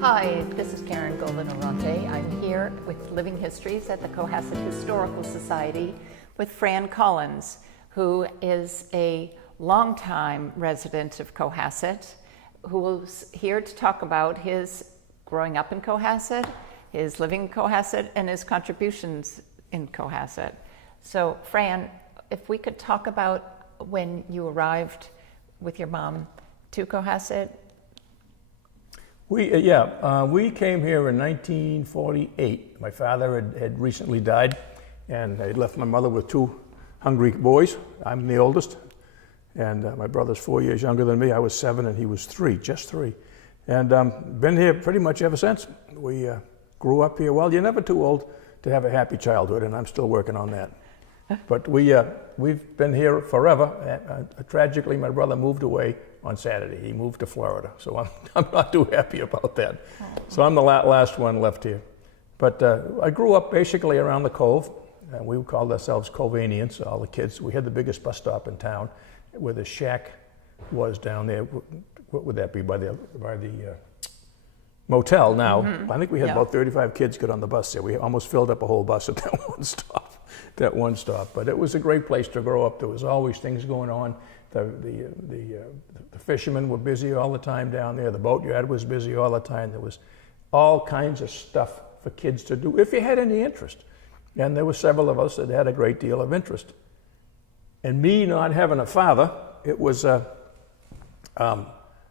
Hi, this is Golden Oronte. I'm here with Living Histories at the Cohasset Historical Society with Fran Collins, who is a longtime resident of Cohasset, who's here to talk about his growing up in Cohasset, his living in Cohasset, and his contributions in Cohasset. So, Fran, if we could talk about when you arrived with your mom to Cohasset. We came here in 1948. My father had recently died, and I left my mother with two hungry boys. I'm the oldest, and my brother's 4 years younger than me. I was 7 and he was 3, just 3. And been here pretty much ever since. We grew up here. Well, you're never too old to have a happy childhood, and I'm still working on that. But we've been here forever. Tragically, my brother moved away on Saturday. He moved to Florida, so I'm not too happy about that. So I'm the last one left here. But I grew up basically around the Cove. We called ourselves Covanians, all the kids. We had the biggest bus stop in town, where the shack was down there. What would that be, by the motel now? Mm-hmm. I think we had about 35 kids get on the bus there. We almost filled up a whole bus at that one stop. But it was a great place to grow up. There was always things going on. The fishermen were busy all the time down there. The boatyard was busy all the time. There was all kinds of stuff for kids to do if you had any interest. And there were several of us that had a great deal of interest. And me not having a father, it was I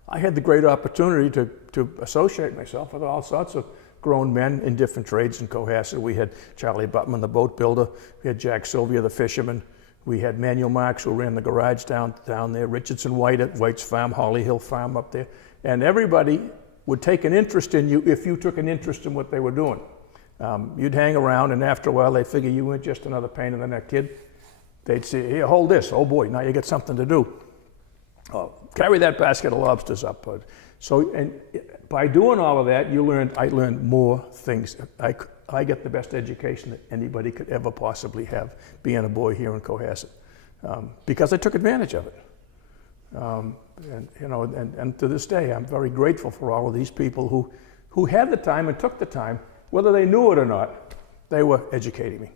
had the great opportunity to associate myself with all sorts of grown men in different trades in Cohasset. We had Charlie Butman, the boat builder. We had Jack Sylvia, the fisherman. We had Manuel Marks, who ran the garage down there. Richardson White at White's Farm, Holly Hill Farm up there. And everybody would take an interest in you if you took an interest in what they were doing. You'd hang around, and after a while, they'd figure you weren't just another pain in the neck kid. They'd say, here, hold this. Oh boy, now you got something to do. Carry that basket of lobsters up. So, and by doing all of that, I learned more things. I get the best education that anybody could ever possibly have being a boy here in Cohasset, because I took advantage of it. And to this day, I'm very grateful for all of these people who had the time and took the time, whether they knew it or not. They were educating me.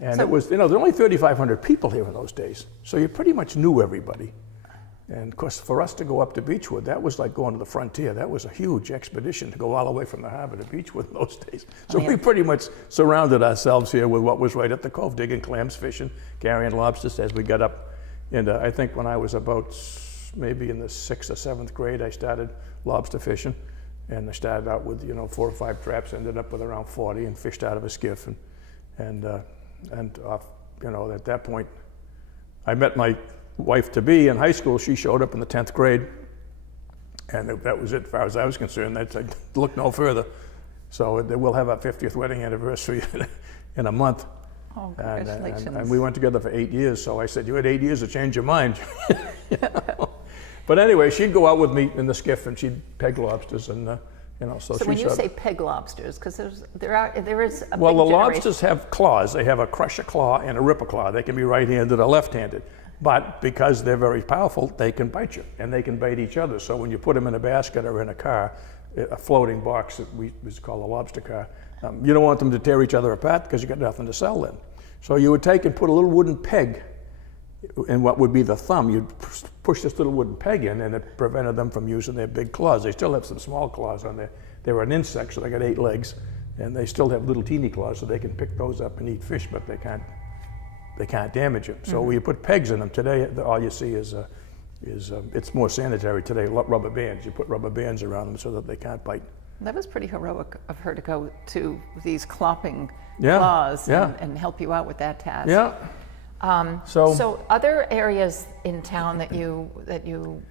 And it was, there were only 3,500 people here in those days, so you pretty much knew everybody. And of course, for us to go up to Beechwood, that was like going to the frontier. That was a huge expedition to go all the way from the harbor to Beechwood in those days. So we pretty much surrounded ourselves here with what was right at the Cove, digging clams, fishing, carrying lobsters as we got up. And I think when I was about maybe in the 6th or 7th grade, I started lobster fishing. And I started out with 4 or 5 traps, ended up with around 40, and fished out of a skiff. And off, at that point, I met my wife-to-be in high school. She showed up in the 10th grade, and that was it as far as I was concerned. I looked no further. So we'll have our 50th wedding anniversary in a month. Oh, congratulations. And we went together for 8 years, so I said, you had 8 years to change your mind. But anyway, she'd go out with me in the skiff, and she'd peg lobsters, and So when you say peg lobsters, because there is a well, big the generation. lobsters have claws. They have a crusher claw and a ripper claw. They can be right-handed or left-handed. But because they're very powerful, they can bite you, and they can bite each other. So when you put them in a basket or in a car, a floating box that we call a lobster car, you don't want them to tear each other apart because you got nothing to sell then. So you would take and put a little wooden peg in what would be the thumb. You'd push this little wooden peg in, and it prevented them from using their big claws. They still have some small claws on there. They were an insect, so they got 8 legs, and they still have little teeny claws, so they can pick those up and eat fish, but they can't damage them. So you put pegs in them. Today, all you see is it's more sanitary today, rubber bands. You put rubber bands around them so that they can't bite. That was pretty heroic of her to go to these clopping claws and help you out with that task. Yeah. So other areas in town that you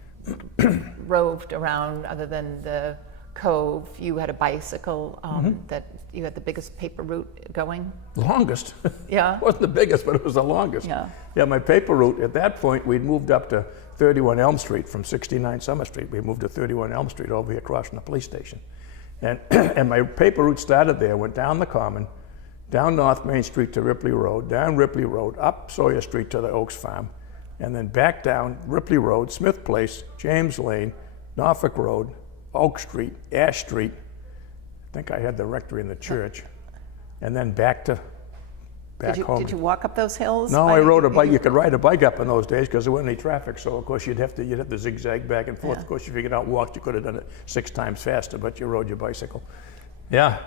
roved around, other than the Cove, you had a bicycle that you had the biggest paper route going? Longest. Yeah. It wasn't the biggest, but it was the longest. Yeah, my paper route, at that point, we'd moved up to 31 Elm Street from 69 Summer Street. We moved to 31 Elm Street over here across from the police station. And my paper route started there, went down the Common, down North Main Street to Ripley Road, down Ripley Road, up Sawyer Street to the Oaks Farm, and then back down Ripley Road, Smith Place, James Lane, Norfolk Road, Oak Street, Ash Street. I think I had the rectory in the church, and then back home. Did you walk up those hills? No, I rode a bike. You could ride a bike up in those days because there wasn't any traffic. So of course you'd have to zigzag back and forth. Yeah. Of course, if you get out and walked, you could have done it 6 times faster, but you rode your bicycle. Yeah,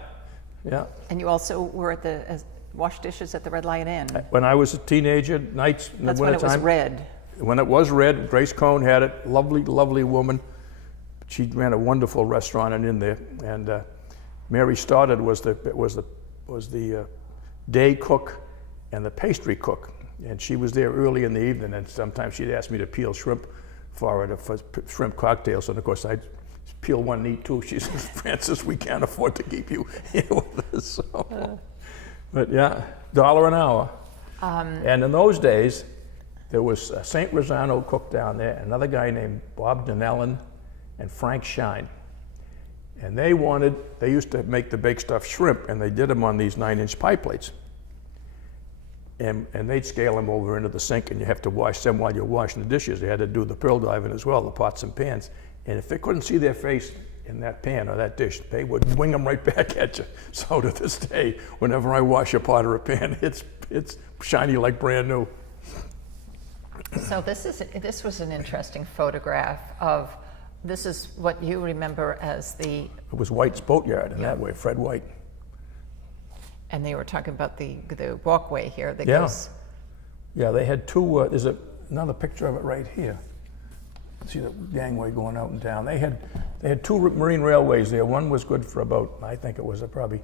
yeah. And you also were at the wash dishes at the Red Lion Inn. When I was a teenager, nights in That's the when it was wintertime. red. When it was red, Grace Cohn had it. Lovely, lovely woman. She ran a wonderful restaurant in there. And Mary Stoddard was the day cook and the pastry cook. And she was there early in the evening, and sometimes she'd ask me to peel shrimp for her for shrimp cocktails. And of course, I'd peel one and eat two. She says, Francis, we can't afford to keep you here with us. So. But yeah, $1 an hour. And in those days, there was a St. Rosano cook down there, another guy named Bob Donnellan and Frank Shine. And they used to make the baked stuffed shrimp, and they did them on these 9-inch pie plates. And they'd scale them over into the sink, and you have to wash them while you're washing the dishes. They had to do the pearl diving as well, the pots and pans. And if they couldn't see their face in that pan or that dish, they would wing them right back at you. So to this day, whenever I wash a pot or a pan, it's shiny like brand new. So this was an interesting photograph of, this is what you remember as the... It was White's Boatyard in that way, Fred White. And they were talking about the walkway here that Yeah. goes... Yeah, they had two, there's another picture of it right here. See the gangway going out and down. They had 2 marine railways there. One was good for about, I think it was probably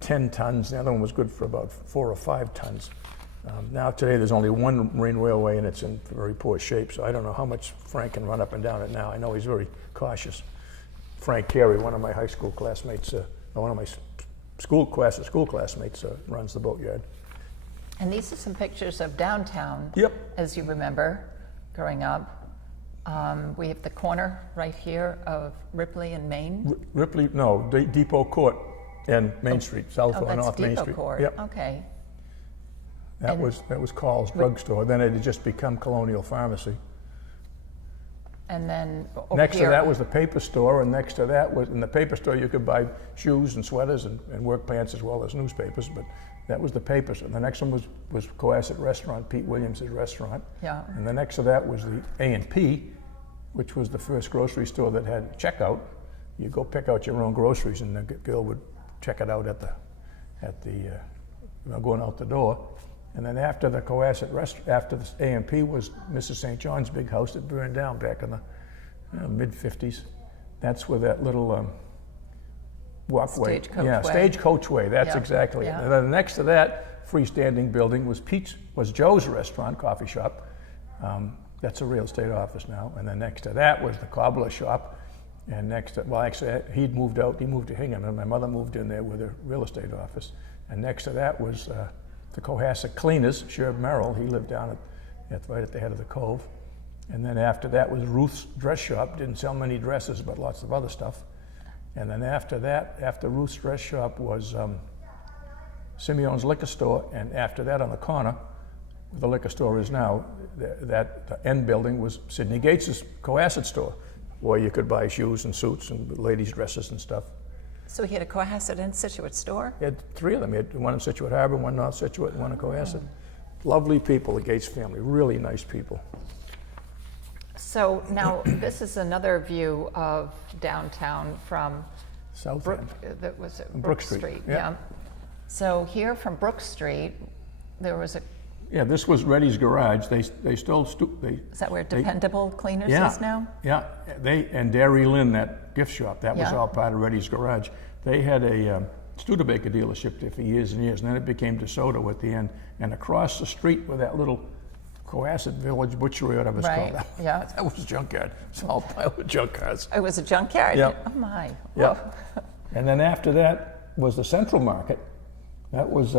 10 tons. The other one was good for about 4 or 5 tons. Now today there's only one marine railway and it's in very poor shape, so I don't know how much Frank can run up and down it now. I know he's very cautious. Frank Carey, one of my high school classmates, one of my school classmates runs the boatyard. And these are some pictures of downtown, Yep. as you remember, growing up. We have the corner right here of Ripley and Main. Depot Court and Main Street, South or that's North Main Depot Street. Court. Yep. Okay. That was Carl's drugstore. Then it had just become Colonial Pharmacy. And then over Next here, to that was the paper store, and next to that was, in the paper store you could buy shoes and sweaters and work pants as well as newspapers, but that was the paper store. The next one was Cohasset Restaurant, Pete Williams' restaurant. Yeah. And the next to that was the A&P, which was the first grocery store that had checkout. You go pick out your own groceries, and the girl would check it out going out the door. And then after the Cohasset after the A&P was Mrs. St. John's big house that burned down back in the mid-50s. That's where that little walkway. Stagecoach Way. That's exactly it. And then next to that freestanding building was Joe's restaurant, coffee shop. That's a real estate office now. And then next to that was the cobbler shop. And actually he'd moved out. He moved to Hingham, and my mother moved in there with her real estate office. And next to that was the Cohasset Cleaners, Sherb Merrill. He lived down right at the head of the cove. And then after that was Ruth's Dress Shop. Didn't sell many dresses, but lots of other stuff. And then after that, after Ruth's Dress Shop was Simeon's Liquor Store. And after that, on the corner, where the liquor store is now, the end building was Sidney Gates's Cohasset store, where you could buy shoes and suits and ladies' dresses and stuff. So he had a Cohasset and Scituate store? He had 3 of them. He had one in Scituate Harbor, one North Scituate, and one in Cohasset. Lovely people, the Gates family, really nice people. So now this is another view of downtown from South Brook, End. that was it, Brook Street, yeah. So here from Brook Street, there was a... Yeah, this was Reddy's Garage. They still Is that where Dependable Cleaners is now? Yeah, and Dairy Lynn, that gift shop, that was all part of Reddy's Garage. They had a Studebaker dealership there for years and years, and then it became DeSoto at the end. And across the street where that little Cohasset Village Butchery, whatever it's called, that was a junkyard. It's all pile of junk cars. It was a junkyard? Yeah. Oh my. Yeah. And then after that was the Central Market. That was...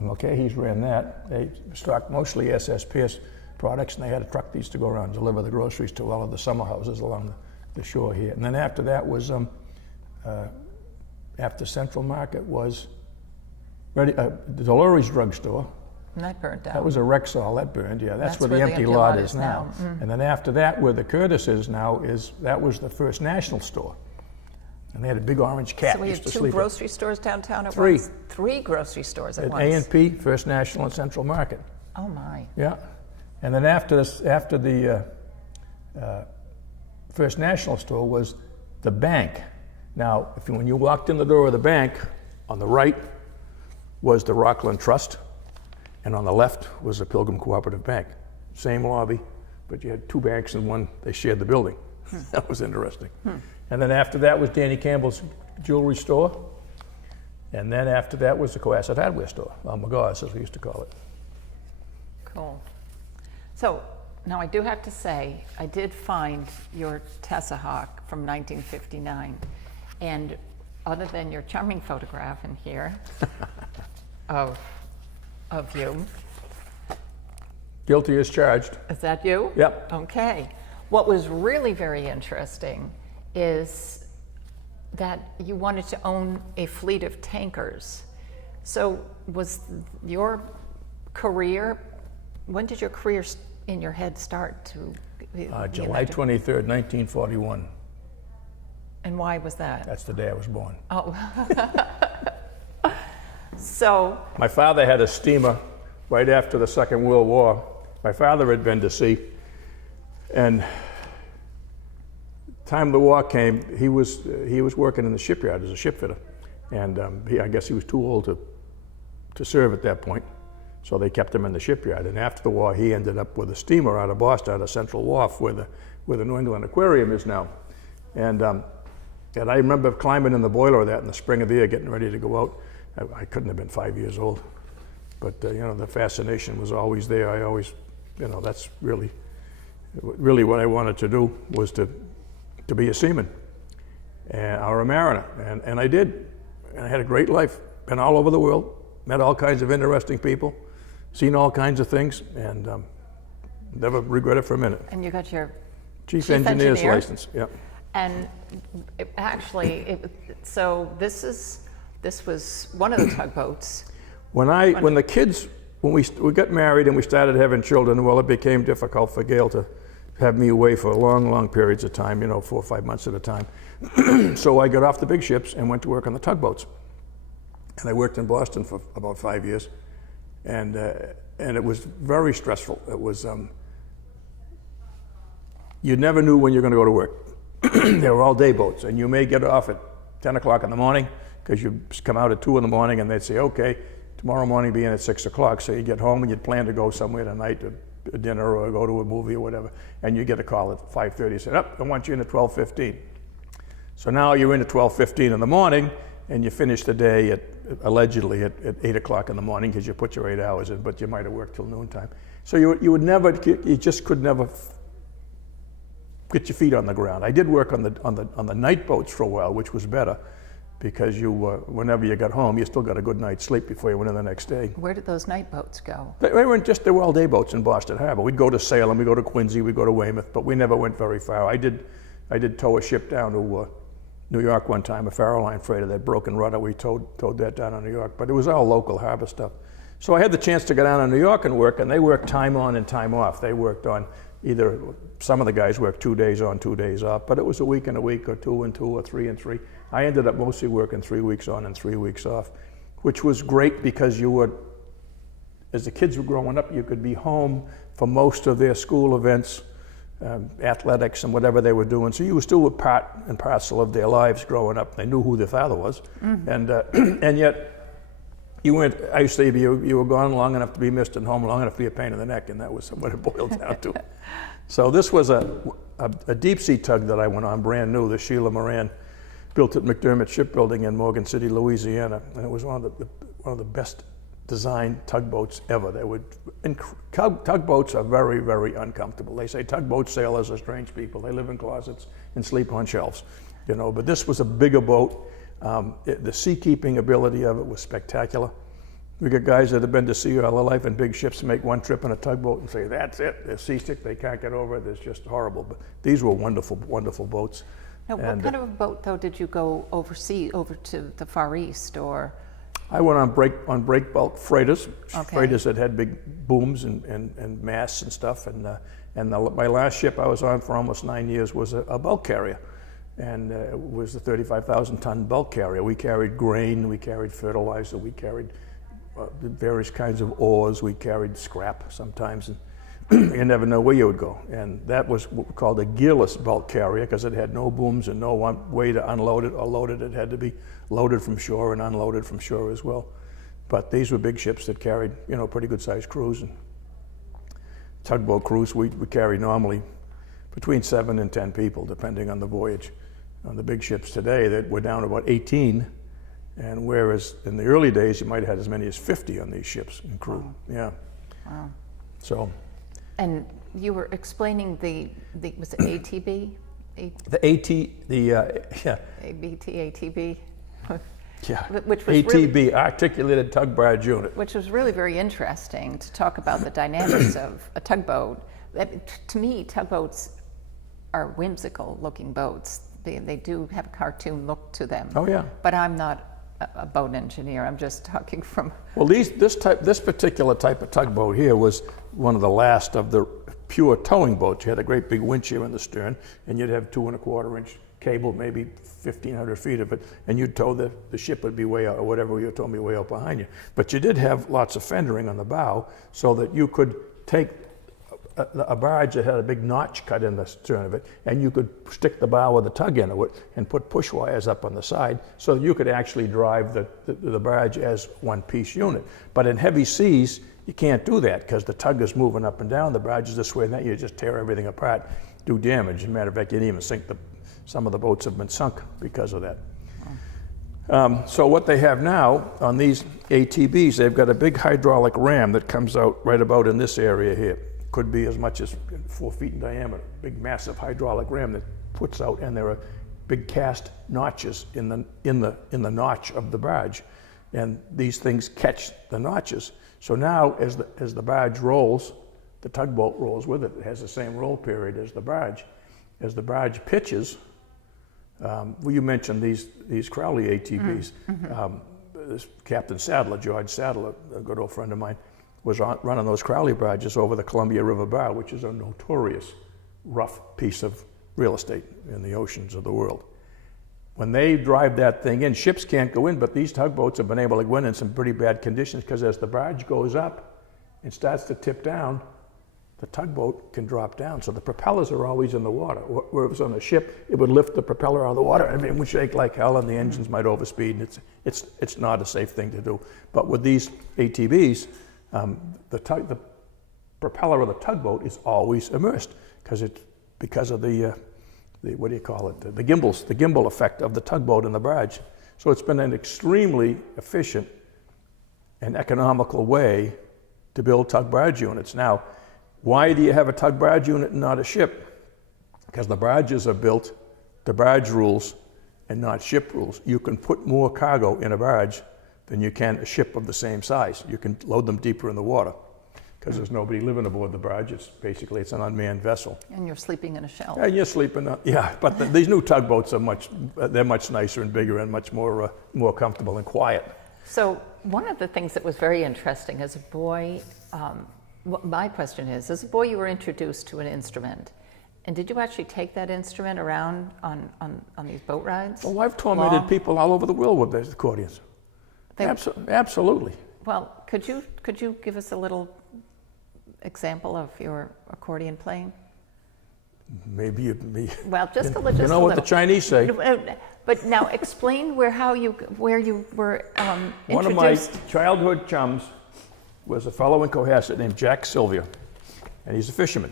Mulcahy's ran that. They stocked mostly SS Pierce products, and they had a truck that used to go around and deliver the groceries to all of the summer houses along the shore here. And then after that was, after Central Market was the Delory's drugstore, And that burned down. That was a Rexall, that burned, yeah. That's where the empty lot is now. And then after that, where the Curtis is now, that was the First National store. And they had a big orange cat. So we used have to two sleep grocery stores downtown at Three. once? 3 grocery stores at once. A&P, First National, and Central Market. Oh my. Yeah. And then after the First National store was the bank. Now, when you walked in the door of the bank, on the right was the Rockland Trust, and on the left was the Pilgrim Cooperative Bank. Same lobby, but you had 2 banks in one. They shared the building. That was interesting. And then after that was Danny Campbell's jewelry store. And then after that was the Cohasset hardware store, McGaw's, as we used to call it. Cool. So now I do have to say, I did find your Tessahawk from 1959. And other than your charming photograph in here of you. Guilty as charged. Is that you? Yep. Okay. What was really very interesting is that you wanted to own a fleet of tankers. So was your career, when did your career in your head start to? July 23rd, 1941. And why was that? That's the day I was born. Oh. So. My father had a steamer right after the Second World War. My father had been to sea, and time the war came, he was working in the shipyard as a ship fitter, and I guess he was too old to serve at that point, so they kept him in the shipyard. And after the war, he ended up with a steamer out of Boston, out of Central Wharf, where the New England Aquarium is now. And I remember climbing in the boiler of that in the spring of the year, getting ready to go out. I couldn't have been 5 years old, but the fascination was always there. I always, that's really what I wanted to do, was to be a seaman or a mariner, and I did. And I had a great life. Been all over the world, met all kinds of interesting people, seen all kinds of things, and never regret it for a minute. And you got your Chief Engineer's license. Yeah. And so this was one of the tugboats. When we got married and we started having children, well, it became difficult for Gail to have me away for long, long periods of time, 4 or 5 months at a time. So I got off the big ships and went to work on the tugboats. And I worked in Boston for about 5 years, and it was very stressful. It was, you never knew when you were going to go to work. They were all day boats, and you may get off at 10 o'clock in the morning, because you come out at 2 in the morning, and they'd say, okay, tomorrow morning be in at 6 o'clock. So you get home and you'd plan to go somewhere tonight to a dinner or go to a movie or whatever, and you get a call at 5:30, said, I want you in at 12:15. So now you're in at 12:15 in the morning, and you finish the day allegedly at 8 o'clock in the morning, because you put your 8 hours in, but you might have worked till noontime. So you just could never get your feet on the ground. I did work on the night boats for a while, which was better, because whenever you got home, you still got a good night's sleep before you went in the next day. Where did those night boats go? They were all day boats in Boston Harbor. We'd go to Salem, we'd go to Quincy, we'd go to Weymouth, but we never went very far. I did tow a ship down to New York one time, a Farallline freighter, that broken rudder. We towed that down to New York, but it was all local harbor stuff. So I had the chance to go down to New York and work, and they worked time on and time off. They worked on some of the guys worked 2 days on, 2 days off, but it was a week and a week, or 2 and 2, or 3 and 3. I ended up mostly working 3 weeks on and 3 weeks off, which was great, because as the kids were growing up, you could be home for most of their school events, athletics and whatever they were doing. So you were still a part and parcel of their lives growing up. They knew who their father was. Mm-hmm. And yet you weren't, I used to say, you were gone long enough to be missed and home long enough to be a pain in the neck, and that was what it boiled down to. So this was a deep sea tug that I went on, brand new, the Sheila Moran, built at McDermott Shipbuilding in Morgan City, Louisiana, and it was one of the best designed tugboats ever. Tugboats are very, very uncomfortable. They say tugboat sailors are strange people. They live in closets and sleep on shelves, but this was a bigger boat. The seakeeping ability of it was spectacular. We got guys that have been to sea all their life in big ships, make one trip in a tugboat and say, that's it, they're seasick, they can't get over it, it's just horrible. But these were wonderful, wonderful boats. Now, what kind of a boat, though, did you go overseas, over to the Far East, or? I went on break bulk freighters, Okay. freighters that had big booms and masts and stuff. My last ship I was on for almost 9 years was a bulk carrier, and it was a 35,000-ton bulk carrier. We carried grain, we carried fertilizer, we carried various kinds of ores, we carried scrap sometimes, and you never know where you would go. And that was what we called a gearless bulk carrier because it had no booms and no one way to unload it or load it. It had to be loaded from shore and unloaded from shore as well. But these were big ships that carried, pretty good sized crews. And tugboat crews, we carry normally between 7 and 10 people, depending on the voyage. On the big ships today, we're down to about 18. And whereas in the early days, you might have had as many as 50 on these ships in crew. Wow. Yeah. Wow. So. And you were explaining was it ATB? Yeah. ABT, ATB? Yeah. Which was ATB, Articulated Tug Barge Unit. Which was really very interesting to talk about the dynamics of a tugboat. To me, tugboats are whimsical looking boats. They do have a cartoon look to them. Oh yeah. But I'm not a boat engineer. I'm just talking from. Well, this particular type of tugboat here was one of the last of the pure towing boats. You had a great big winch here in the stern, and you'd have 2 1/4 inch cable, maybe 1,500 feet of it, and you'd tow the ship would be way out, or whatever you told me, way out behind you. But you did have lots of fendering on the bow, so that you could take a barge that had a big notch cut in the stern of it, and you could stick the bow of the tug into it and put push wires up on the side so that you could actually drive the barge as one piece unit. But in heavy seas, you can't do that because the tug is moving up and down, the barge is this way and that, you just tear everything apart, do damage. As a matter of fact, you didn't even sink some of the boats have been sunk because of that. So what they have now on these ATBs, they've got a big hydraulic ram that comes out right about in this area here. Could be as much as 4 feet in diameter, big massive hydraulic ram that puts out, and there are big cast notches in the notch of the barge, and these things catch the notches. So now as the barge rolls, the tugboat rolls with it. It has the same roll period as the barge. As the barge pitches, well, you mentioned these Crowley ATBs. This Captain Sadler, George Sadler, a good old friend of mine, was running those Crowley barges over the Columbia River Bar, which is a notorious rough piece of real estate in the oceans of the world. When they drive that thing in, ships can't go in, but these tugboats have been able to go in some pretty bad conditions because as the barge goes up and starts to tip down, the tugboat can drop down. So the propellers are always in the water. Where it was on a ship, it would lift the propeller out of the water and it would shake like hell and the engines might overspeed, and it's not a safe thing to do. But with these ATBs, the propeller of the tugboat is always immersed because of the what do you call it? The gimbal effect of the tugboat and the barge. So it's been an extremely efficient and economical way to build tug barge units. Now, why do you have a tug barge unit and not a ship? Because the barges are built to barge rules and not ship rules. You can put more cargo in a barge than you can a ship of the same size. You can load them deeper in the water because there's nobody living aboard the barge. It's an unmanned vessel. And you're sleeping in a shell. And you're sleeping, yeah. But these new tugboats are much nicer and bigger and much more comfortable and quiet. So one of the things that was very interesting as a boy, my question is, as a boy you were introduced to an instrument. And did you actually take that instrument around on these boat rides? Oh, I've tormented people all over the world with those accordions. Absolutely. Well, could you give us a little example of your accordion playing? Maybe. Well, just a little. You know what the Chinese say. But now explain where you were introduced. One of my childhood chums was a fellow in Cohasset named Jack Sylvia, and he's a fisherman.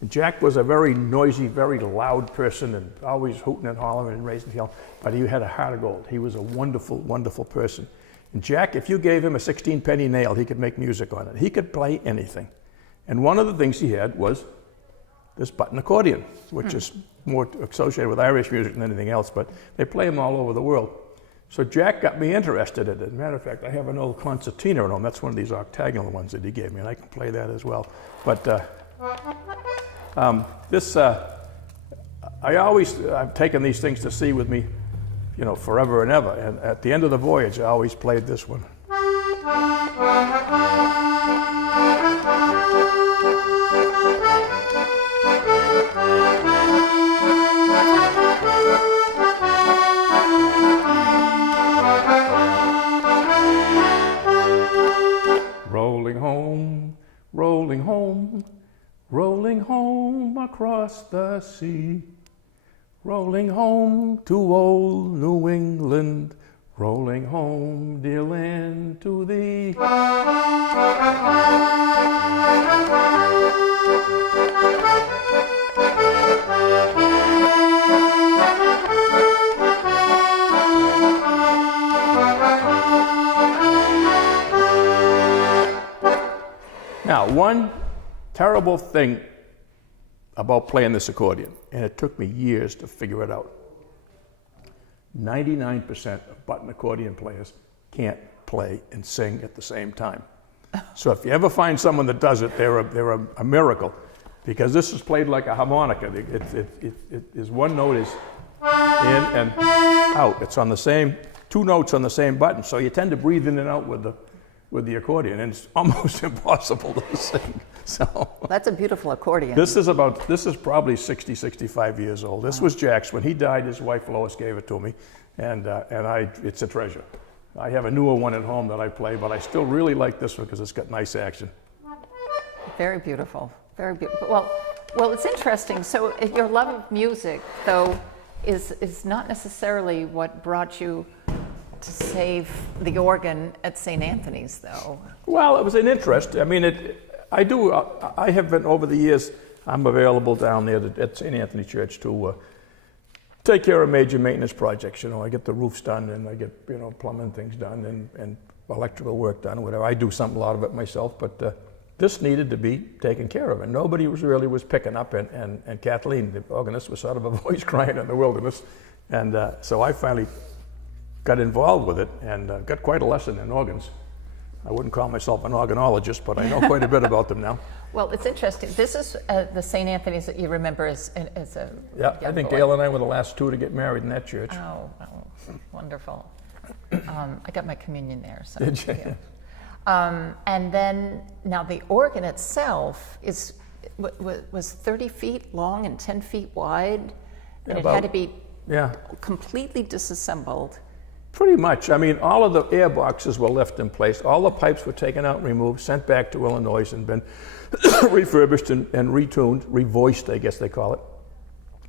And Jack was a very noisy, very loud person, and always hooting and hollering and raising hell. But he had a heart of gold. He was a wonderful, wonderful person. And Jack, if you gave him a 16-penny nail, he could make music on it. He could play anything. And one of the things he had was this button accordion, which is more associated with Irish music than anything else, but they play them all over the world. So Jack got me interested in it. As a matter of fact, I have an old concertina at home. That's one of these octagonal ones that he gave me, and I can play that as well. But I've taken these things to sea with me you know, forever and ever. And at the end of the voyage, I always played this one. Rolling home, rolling home, rolling home across the sea. Rolling home to old New England, rolling home, dear land, to thee. Now, one terrible thing about playing this accordion, and it took me years to figure it out. 99% of button accordion players can't play and sing at the same time. So if you ever find someone that does it, they're a miracle, because this is played like a harmonica. It is one note is in and out. It's on the same, two notes on the same button, so you tend to breathe in and out with the accordion, and it's almost impossible to sing. So That's a beautiful accordion. this is probably 60, 65 years old. This was Jack's. When he died, his wife Lois gave it to me, and it's a treasure. I have a newer one at home that I play, but I still really like this one because it's got nice action. Very beautiful, very beautiful. Well, it's interesting. So your love of music, though, is not necessarily what brought you to save the organ at St. Anthony's, though. Well, it was an interest. I mean, I have been, over the years, I'm available down there at St. Anthony Church to take care of major maintenance projects. You know, I get the roofs done, and I get, you know, plumbing things done, and electrical work done, whatever. I do a lot of it myself, but this needed to be taken care of, and nobody really was picking up, and Kathleen, the organist, was sort of a voice crying in the wilderness, and so I finally got involved with it and got quite a lesson in organs. I wouldn't call myself an organologist, but I know quite a bit about them now. Well, it's interesting. This is the St. Anthony's that you remember as a Yeah, young I think boy. Gail and I were the last two to get married in that church. Oh, wonderful. I got my communion there. So, Did you? yeah. And then, now the organ itself was 30 feet long and 10 feet wide, and it had to be completely disassembled. Pretty much. I mean, all of the air boxes were left in place. All the pipes were taken out and removed, sent back to Illinois, and been refurbished and retuned, revoiced, I guess they call it.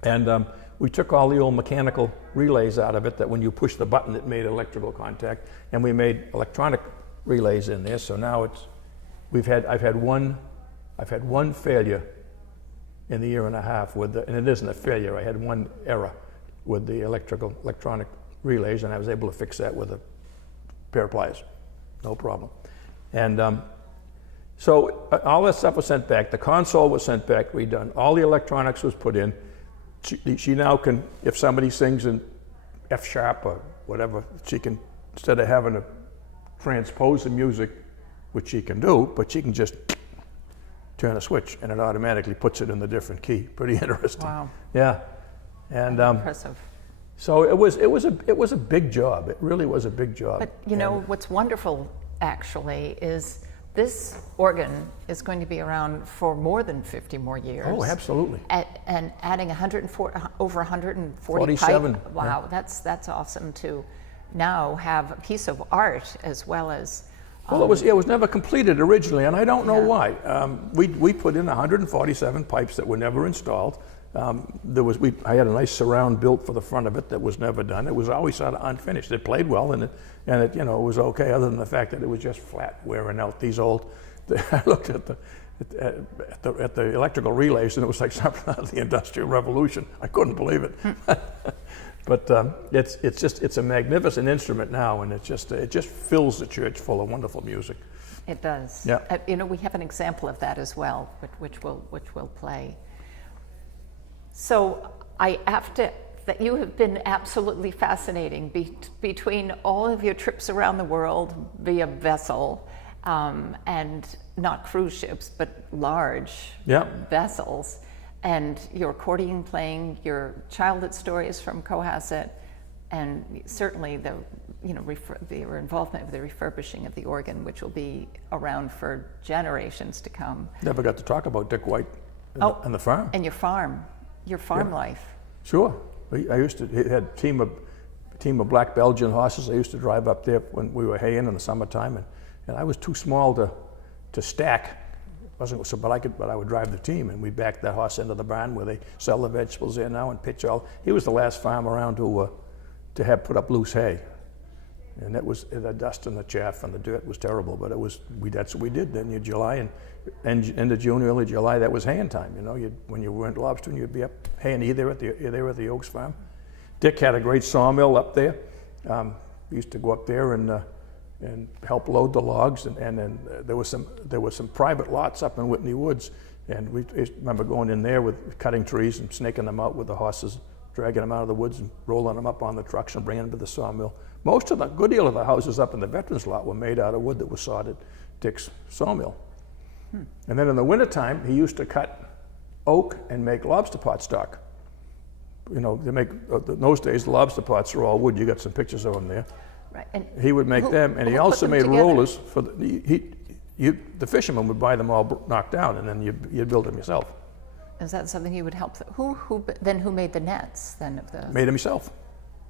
And we took all the old mechanical relays out of it, that when you push the button it made electrical contact, and we made electronic relays in there. So now I've had one failure in the year and a half and it isn't a failure. I had one error with the electronic relays, and I was able to fix that with a pair of pliers, no problem. And so all that stuff was sent back. The console was sent back, redone. All the electronics was put in. She now can, if somebody sings in F sharp or whatever, she can, instead of having to transpose the music, which she can do, but she can just turn a switch and it automatically puts it in the different key. Pretty interesting. Wow. Yeah. And Impressive. so it was a big job. It really was a big job. But you know, what's wonderful actually is this organ is going to be around for more than 50 more years. Oh, absolutely. And adding over 140 47, pipe. Wow, yeah. that's awesome to now have a piece of art as well as. Well, it was never completed originally, and I don't know why. We put in 147 pipes that were never installed. I had a nice surround built for the front of it that was never done. It was always sort of unfinished. It played well, and it you know, it was okay, other than the fact that it was just flat, wearing out. These old, I looked at the electrical relays, and it was like something out of the Industrial Revolution. I couldn't believe it. But it's a magnificent instrument now, and it just fills the church full of wonderful music. It does. Yeah. You know, we have an example of that as well, which we'll play. So that you have been absolutely fascinating between all of your trips around the world via vessel, and not cruise ships, but large vessels, and your accordion playing, your childhood stories from Cohasset, and certainly the your involvement with the refurbishing of the organ, which will be around for generations to come. Never got to talk about Dick White and the farm. And your farm life. Sure. I used to, he had a team of black Belgian horses. I used to drive up there when we were haying in the summertime, and I was too small to stack. Wasn't so, but I would drive the team, and we backed that horse into the barn where they sell the vegetables there now and pitch all. He was the last farm around to have put up loose hay, and that was the dust and the chaff and the dirt was terrible. But that's what we did. Then in July and end of June, early July, that was haying time. When you went lobstering, you'd be up haying either at the Oaks farm. Dick had a great sawmill up there. We used to go up there and help load the logs, and then there was some private lots up in Whitney Woods, and we remember going in there with cutting trees and snaking them out with the horses, dragging them out of the woods and rolling them up on the trucks and bringing them to the sawmill. Most of the good deal of the houses up in the veterans lot were made out of wood that was sawed at Dick's sawmill. And then in the wintertime, he used to cut oak and make lobster pot stock. They make, in those days, the lobster pots are all wood. You got some pictures of them there. Right. And he would make them, and he also made rollers for the fishermen would buy them all knocked down, and then you'd build them yourself. Is that something you would help? Who made the nets then of the? Made them yourself.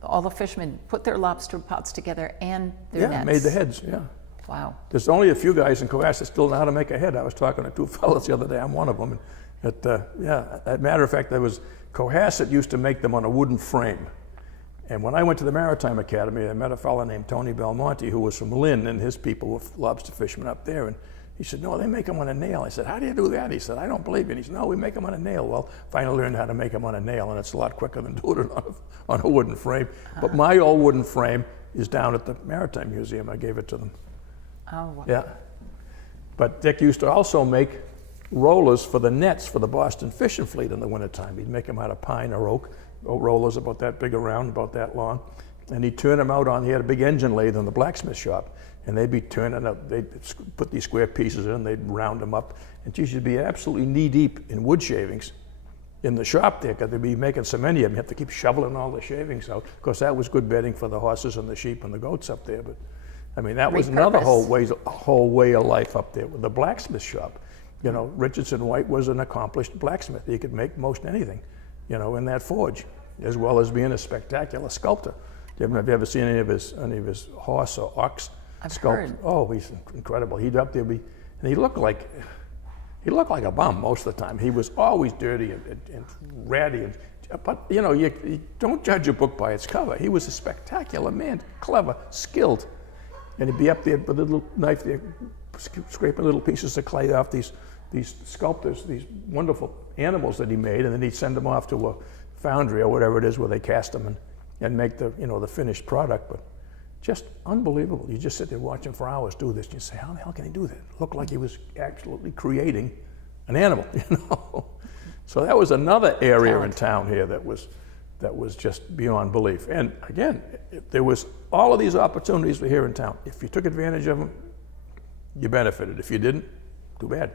All the fishermen put their lobster pots together and their nets. Yeah, made the heads. Yeah. Wow. There's only a few guys in Cohasset that still know how to make a head. I was talking to two fellas the other day. I'm one of them. And as a matter of fact, Cohasset used to make them on a wooden frame. And when I went to the Maritime Academy, I met a fellow named Tony Belmonte, who was from Lynn, and his people were lobster fishermen up there. And he said, no, they make them on a nail. I said, how do you do that? He said, I don't believe it. He said, no, we make them on a nail. Well, finally learned how to make them on a nail, and it's a lot quicker than doing it on a wooden frame. But my old wooden frame is down at the Maritime Museum. I gave it to them. Oh, wow. Yeah. But Dick used to also make rollers for the nets for the Boston fishing fleet in the wintertime. He'd make them out of pine or oak rollers about that big around, about that long. And he'd turn them out he had a big engine lathe in the blacksmith shop. And they'd be turning up, they'd put these square pieces in, they'd round them up. And geez, you'd be absolutely knee deep in wood shavings in the shop there, because they'd be making so many of them. You have to keep shoveling all the shavings out. Of course, that was good bedding for the horses and the sheep and the goats up there. But I mean, that was another whole way of life up there with the blacksmith shop. Richardson White was an accomplished blacksmith. He could make most anything, in that forge, as well as being a spectacular sculptor. Have you ever seen any of his horse or ox sculpt? Oh, he's incredible. He'd up there and he looked like a bum most of the time. He was always dirty and ratty. But you don't judge a book by its cover. He was a spectacular man, clever, skilled, and he'd be up there with a little knife there, scraping little pieces of clay off these sculptors, these wonderful animals that he made, and then he'd send them off to a foundry or whatever it is where they cast them and make the finished product. But just unbelievable. You just sit there watching for hours do this, and you say, how the hell can he do that? It looked like he was absolutely creating an animal, So that was another area in town here that was just beyond belief. And again, there was all of these opportunities were here in town. If you took advantage of them, you benefited. If you didn't, too bad.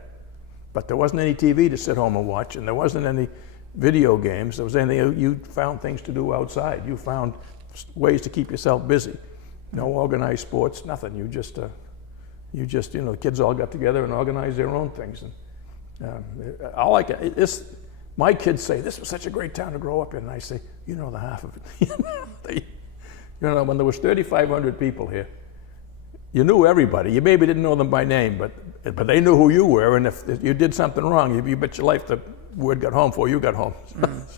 But there wasn't any TV to sit home and watch, and there wasn't any video games. There was anything. You found things to do outside. You found ways to keep yourself busy. No organized sports, nothing. You just the kids all got together and organized their own things. And my kids say, this was such a great town to grow up in. And I say, the half of it. When there was 3,500 people here, you knew everybody. You maybe didn't know them by name, but they knew who you were. And if you did something wrong, you bet your life the word got home before you got home.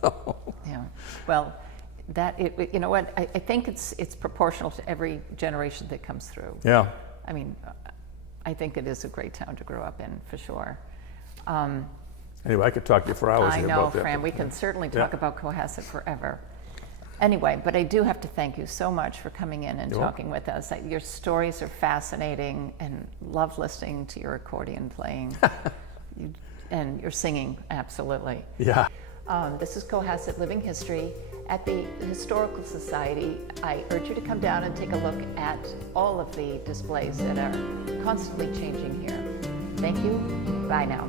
So. Yeah. Well, you know what? I think it's proportional to every generation that comes through. Yeah. I mean, I think it is a great town to grow up in, for sure. Anyway, I could talk to you for hours here about that. I know, Fran. We can certainly talk about Cohasset forever. Anyway, but I do have to thank you so much for coming in and talking with us. Your stories are fascinating, and love listening to your accordion playing. And your singing, absolutely. Yeah. This is Cohasset Living History at the Historical Society. I urge you to come down and take a look at all of the displays that are constantly changing here. Thank you. Bye now.